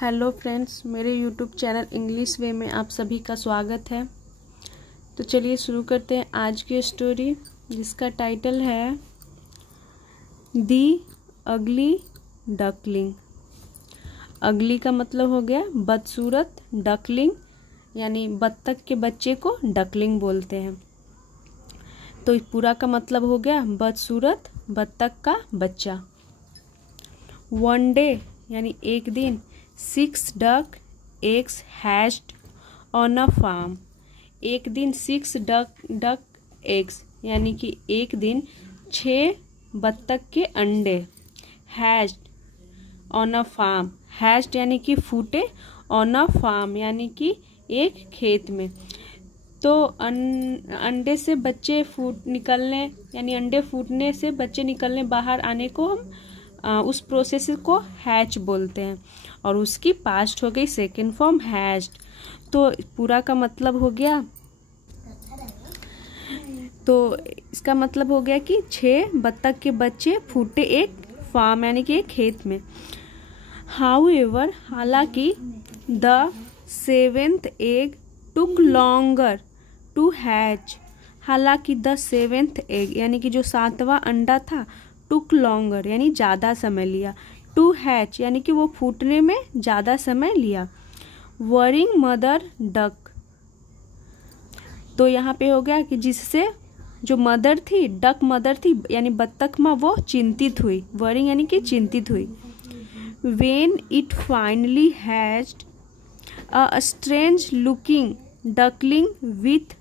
Hello friends, मेरे YouTube channel English वे में आप सभी का स्वागत है। तो चलिए शुरू करते हैं आज की स्टोरी, जिसका टाइटल है दी अगली डकलिंग। अगली का मतलब हो गया बदसूरत, डकलिंग यानी बत्तख के बच्चे को डकलिंग बोलते हैं। तो पूरा का मतलब हो गया बदसूरत बत्तख का बच्चा। वन डे यानी एक दिन, 6 duck eggs hatched on a farm। एक दिन 6 duck eggs यानी कि एक दिन 6 बत्तख के अंडे hatched on a farm। hatched यानी कि फूटे, on a farm यानी कि एक खेत में। तो अंडे से बच्चे निकलने यानी अंडे फूटने से बच्चे निकलने बाहर आने को हम उस प्रोसेस को हैच बोलते हैं, और उसकी पास्ट हो गई सेकेंड फॉर्म हैच्ड। तो पूरा का मतलब हो गया, तो इसका मतलब हो गया कि 6 बत्तख के बच्चे फूटे एक फार्म यानी कि एक खेत में। हाउएवर हालांकि the 7th egg took longer to hatch. हालांकि द 7th egg यानी कि जो 7वां अंडा था, टुक लॉन्गर यानी ज़्यादा समय लिया, टू हैच यानी कि वो फूटने में ज़्यादा समय लिया। वरिंग मदर डक, तो यहाँ पे हो गया कि जिससे जो मदर थी, डक मदर थी यानी बत्तख माँ, वो चिंतित हुई। वरिंग यानी कि चिंतित हुई। When it finally hatched a strange looking duckling with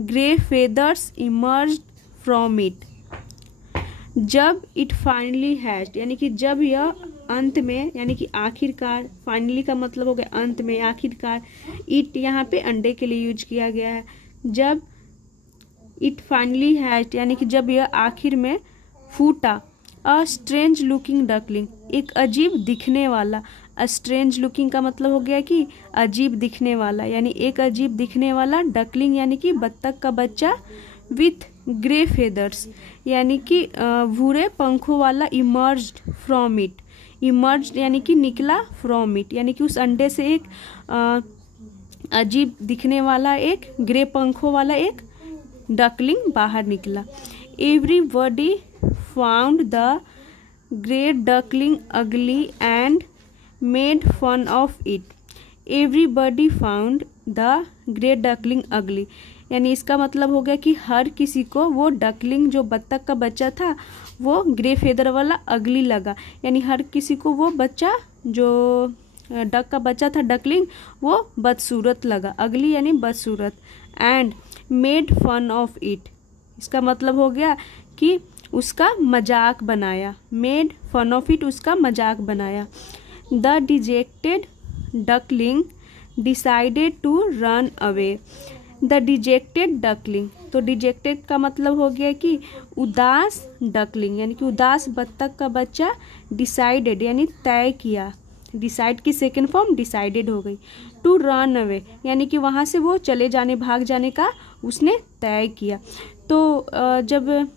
grey feathers emerged from it. जब इट फाइनली हैच्ड यानी कि जब यह अंत में यानी कि आखिरकार, फाइनली का मतलब हो गया अंत में, आखिरकार। इट यहाँ पे अंडे के लिए यूज किया गया है। जब इट फाइनली हैच्ड यानी कि जब यह आखिर में फूटा। अ स्ट्रेंज लुकिंग डकलिंग, एक अजीब दिखने वाला। अ स्ट्रेंज लुकिंग का मतलब हो गया कि अजीब दिखने वाला, यानी एक अजीब दिखने वाला डकलिंग यानी कि बत्तख का बच्चा, विथ ग्रे फेदर्स यानी कि भूरे पंखों वाला। इमर्ज्ड फ्रॉम इट, इमर्ज्ड यानी कि निकला, फ्रॉम इट यानी कि उस अंडे से एक अजीब दिखने वाला, एक ग्रे पंखों वाला एक डकलिंग बाहर निकला। Everybody found the great duckling ugly and made fun of it. Everybody found the great duckling ugly यानी इसका मतलब हो गया कि हर किसी को वो डकलिंग जो बत्तख का बच्चा था वो ग्रे फेदर वाला अगली लगा, यानी हर किसी को वो बच्चा जो डक का बच्चा था डकलिंग वो बदसूरत लगा। अगली यानी बदसूरत। And made fun of it, इसका मतलब हो गया कि उसका मजाक बनाया। मेड फन ऑफ इट, उसका मजाक बनाया। The dejected duckling decided to run away. The dejected duckling, तो डिजेक्टेड का मतलब हो गया कि उदास डकलिंग यानी कि उदास बत्तख का बच्चा। डिसाइडेड यानी तय किया, डिसाइड की सेकेंड फॉर्म डिसाइडेड हो गई। टू रन अवे यानी कि वहाँ से वो चले जाने, भाग जाने का उसने तय किया। तो जब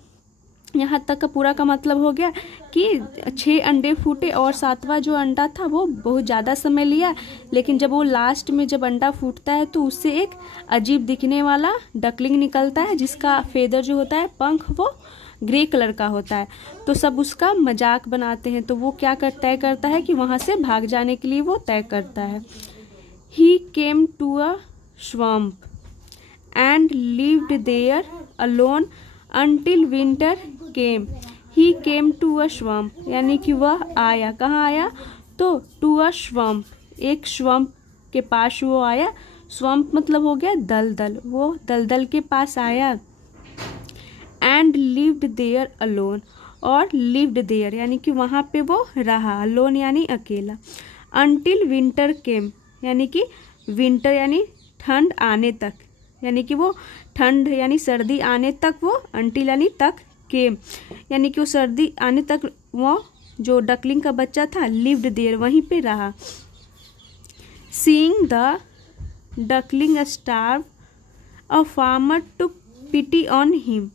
यहाँ तक का पूरा का मतलब हो गया कि 6 अंडे फूटे और 7वां जो अंडा था वो बहुत ज़्यादा समय लिया, लेकिन जब वो लास्ट में जब अंडा फूटता है तो उससे एक अजीब दिखने वाला डकलिंग निकलता है, जिसका फेदर जो होता है, पंख, वो ग्रे कलर का होता है। तो सब उसका मजाक बनाते हैं। तो वो क्या तय करता है कि वहाँ से भाग जाने के लिए वो तय करता है। He came to a swamp and lived there alone until winter came। he came to a swamp यानी कि वह आया, कहाँ आया, तो to a swamp, एक swamp के पास वो आया। swamp मतलब हो गया दलदल, वो दलदल के पास आया। and lived there alone, और lived there यानी कि वहाँ पे वो रहा, alone यानी अकेला। until winter came यानी कि winter यानी ठंड आने तक, यानी कि वो ठंड यानी सर्दी आने तक, वो अंटिल यानी तक, केम यानी कि वो सर्दी आने तक वो जो डकलिंग का बच्चा था लिव्ड देयर वहीं पे रहा। Seeing the duckling starve a farmer took pity on him.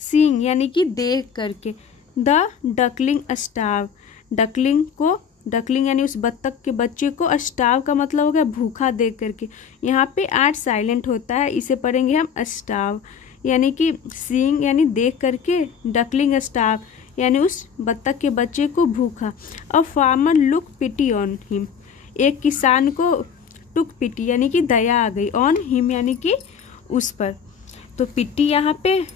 Seeing यानी कि देख करके, द डकलिंग स्टार्व, डकलिंग को डकलिंग यानी उस बत्तख के बच्चे को, स्टार्व का मतलब हो गया भूखा देख करके। यहाँ पे आर साइलेंट होता है, इसे पढ़ेंगे हम स्टार्व यानी कि सीइंग यानी देख करके, डकलिंग स्टार्व यानी उस बत्तख के बच्चे को भूखा। A farmer look pity on him, एक किसान को टुक पिटी यानी कि दया आ गई, ऑन हिम यानी कि उस पर। तो पिटी यहाँ पे,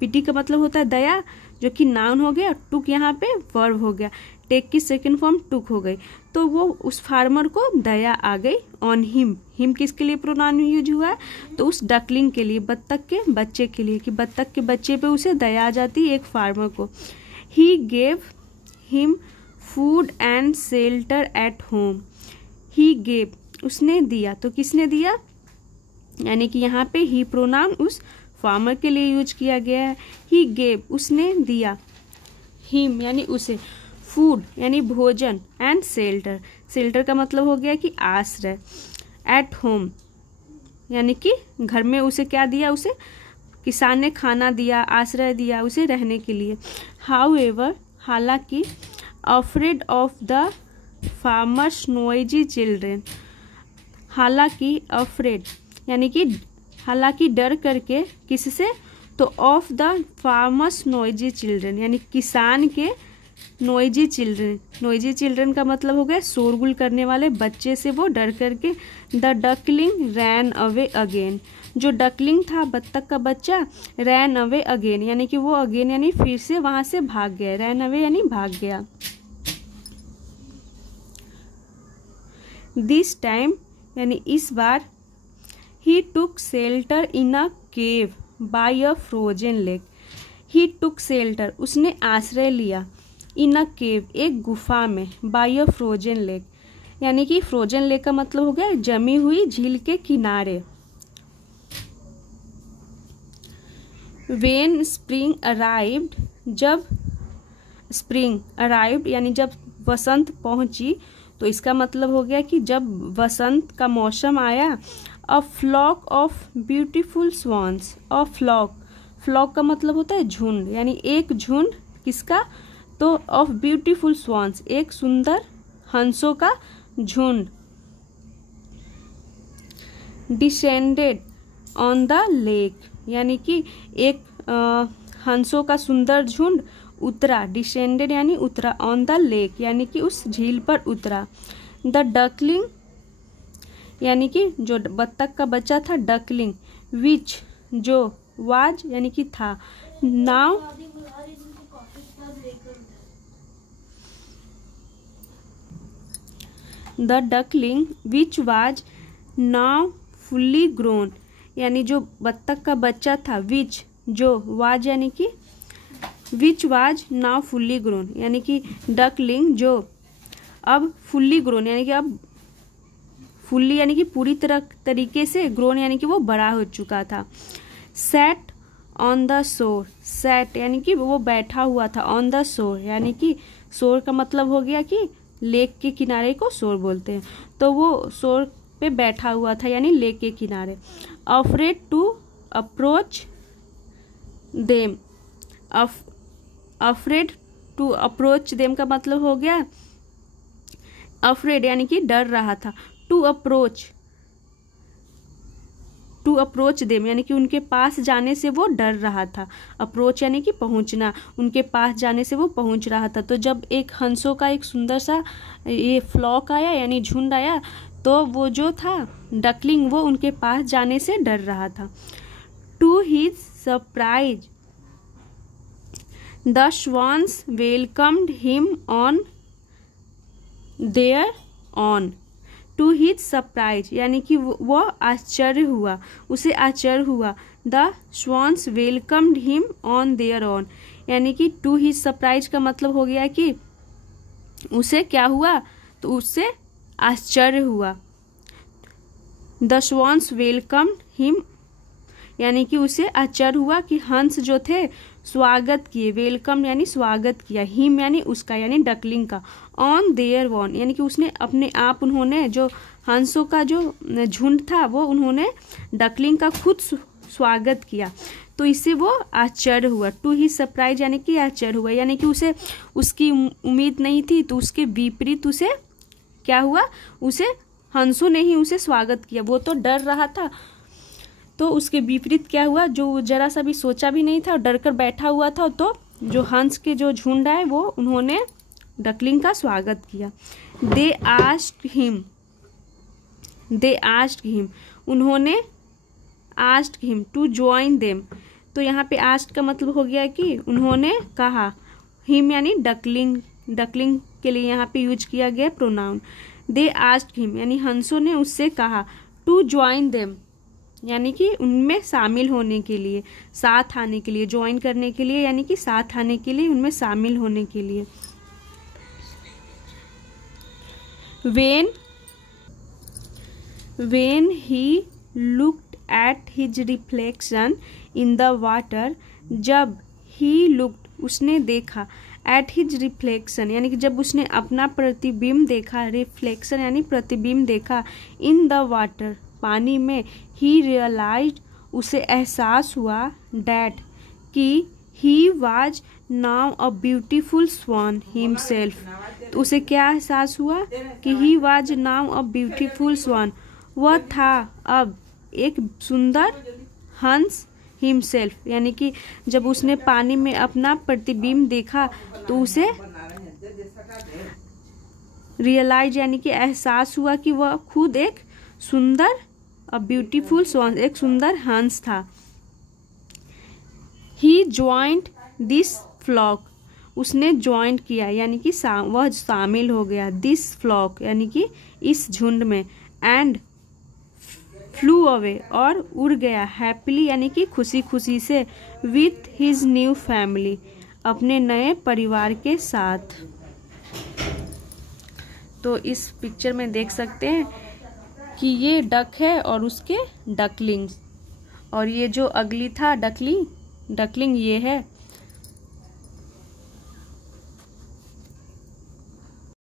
पिटी का मतलब होता है दया, जो कि नाउन हो गया, टुक यहाँ पे वर्ब हो गया, टेक की सेकंड फॉर्म टुक हो गई। तो वो उस फार्मर को दया आ गई, ऑन हिम, हिम किसके लिए प्रोनाउन यूज हुआ है, तो उस डकलिंग के लिए, बत्तख के बच्चे के लिए, कि बत्तख के बच्चे पे उसे दया आ जाती है एक फार्मर को। He gave him food and shelter at home, he gave उसने दिया, तो किसने दिया, यानी कि यहाँ पे ही प्रोनाउन उस फार्मर के लिए यूज किया गया है। ही गेव उसने दिया, हिम यानी उसे, फूड यानी भोजन, एंड शेल्टर, शेल्टर का मतलब हो गया कि आश्रय, एट होम यानी कि घर में उसे क्या दिया, उसे किसान ने खाना दिया, आश्रय दिया उसे रहने के लिए। हाउएवर हालांकि, afraid of the farmers noisy children, हालांकि अफ्रेड यानी कि हालांकि डर करके, किससे, तो of the farmers noisy children यानी किसान के नोइजी चिल्ड्रेन, नोइजी चिल्ड्रेन का मतलब हो गया शोरगुल करने वाले बच्चे से वो डर करके। The duckling ran away again, जो डकलिंग था बत्तख का बच्चा, रैन अवे अगेन यानी कि वो अगेन यानी फिर से वहां से भाग गया, रैन अवे यानी भाग गया। दिस टाइम यानी इस बार, he took shelter in a cave by a frozen lake, he took shelter उसने आश्रय लिया, इन अ केव एक गुफा में, बाय अ फ्रोजन लेक यानी कि फ्रोजन लेक का मतलब हो गया जमी हुई झील के किनारे। वेन स्प्रिंग अराइव्ड, जब स्प्रिंग अराइव्ड यानी जब वसंत पहुंची, तो इसका मतलब हो गया कि जब वसंत का मौसम आया। A flock of beautiful swans, a flock, flock का मतलब होता है झुंड, यानी एक झुंड, किसका, तो ऑफ ब्यूटीफुल स्वान्स एक सुंदर हंसों का झुंड। डिसेंडेड ऑन द लेक यानी कि एक हंसों का सुंदर झुंड उतरा, डिसेंडेड यानी उतरा, ऑन द लेक यानी कि उस झील पर उतरा। द डकलिंग यानी कि जो बत्तख का बच्चा था, डकलिंग, विच जो, वाज यानी कि था, now the duckling which was now fully grown यानी जो बत्तख का बच्चा था, विच जो, वाज यानी कि which was now fully grown यानी कि डकलिंग जो अब फुल्ली ग्रोन यानी कि अब फुल्ली यानी कि पूरी तरीके से, ग्रोन यानी कि वो बड़ा हो चुका था। Sat on the shore, sat यानी कि वो बैठा हुआ था, ऑन द शोर यानी कि शोर का मतलब हो गया कि लेक के किनारे को शोर बोलते हैं, तो वो शोर पे बैठा हुआ था यानी लेक के किनारे। Afraid to approach them, afraid to approach them का मतलब हो गया अफ्रेड यानी कि डर रहा था, टू अप्रोच देम यानी कि उनके पास जाने से वो डर रहा था, अप्रोच यानी कि पहुंचना, उनके पास जाने से वो पहुंच रहा था। तो जब एक हंसों का एक सुंदर सा ये फ्लॉक आया यानी झुंड आया, तो वो जो था डकलिंग वो उनके पास जाने से डर रहा था। To his surprise the swans welcomed him on there on, to his surprise यानी कि वो आश्चर्य हुआ, उसे आश्चर्य हुआ। The swans welcomed him on there on यानी कि टू हिज सरप्राइज का मतलब हो गया कि उसे क्या हुआ, तो उससे आश्चर्य हुआ। द स्वॉन्स वेलकम्ड हिम यानी कि उसे आश्चर्य हुआ कि हंस जो थे स्वागत किए, वेलकम यानी स्वागत किया, हिम यानी उसका यानी डकलिंग का, ऑन देयर वन यानी कि उसने अपने आप, उन्होंने जो हंसों का जो झुंड था वो उन्होंने डकलिंग का खुद स्वागत किया। तो तो इससे वो आश्चर्य हुआ। टू ही सरप्राइज यानी कि आश्चर्य हुआ, यानी कि उसे उसकी उम्मीद नहीं थी, तो उसके विपरीत उसे क्या हुआ, उसे हंसों ने ही उसे स्वागत किया। वो तो डर रहा था, तो उसके विपरीत क्या हुआ, जो जरा सा भी सोचा भी नहीं था और डर कर बैठा हुआ था, तो जो हंस के जो झुंड है वो उन्होंने डकलिंग का स्वागत किया। दे आस्क्ड हिम, उन्होंने asked him to join them. तो यहाँ पे आस्क्ड का मतलब हो गया कि उन्होंने कहा, हिम यानी डकलिंग के लिए यहाँ पे यूज किया गया प्रोनाउन। दे आस्क्ड हिम यानी हंसों ने उससे कहा, टू ज्वाइन देम यानी कि उनमें शामिल होने के लिए, साथ आने के लिए, ज्वाइन करने के लिए यानी कि साथ आने के लिए, उनमें शामिल होने के लिए। When he looked at his reflection in the water, जब he looked उसने देखा, at his reflection यानी कि जब उसने अपना प्रतिबिंब देखा, reflection यानी प्रतिबिंब देखा, in the water पानी में, he realized उसे एहसास हुआ, that कि he was now a beautiful swan himself। तो उसे क्या एहसास हुआ कि he was now a beautiful swan, वह था अब एक सुंदर हंस, himself यानी कि जब उसने पानी में अपना प्रतिबिंब देखा तो उसे रियलाइज यानी कि एहसास हुआ कि वह खुद एक सुंदर, अ ब्यूटीफुल स्वान एक सुंदर हंस था। ही ज्वाइंट दिस फ्लॉक उसने ज्वाइन किया यानी कि वह शामिल हो गया, दिस फ्लॉक यानी कि इस झुंड में, एंड फ्लू अवे और उड़ गया, हैप्पीली यानी कि खुशी खुशी से, विथ हिज न्यू फैमिली अपने नए परिवार के साथ। तो इस पिक्चर में देख सकते हैं कि ये डक है और उसके डकलिंग्स, और ये जो अगली था डकलिंग ये है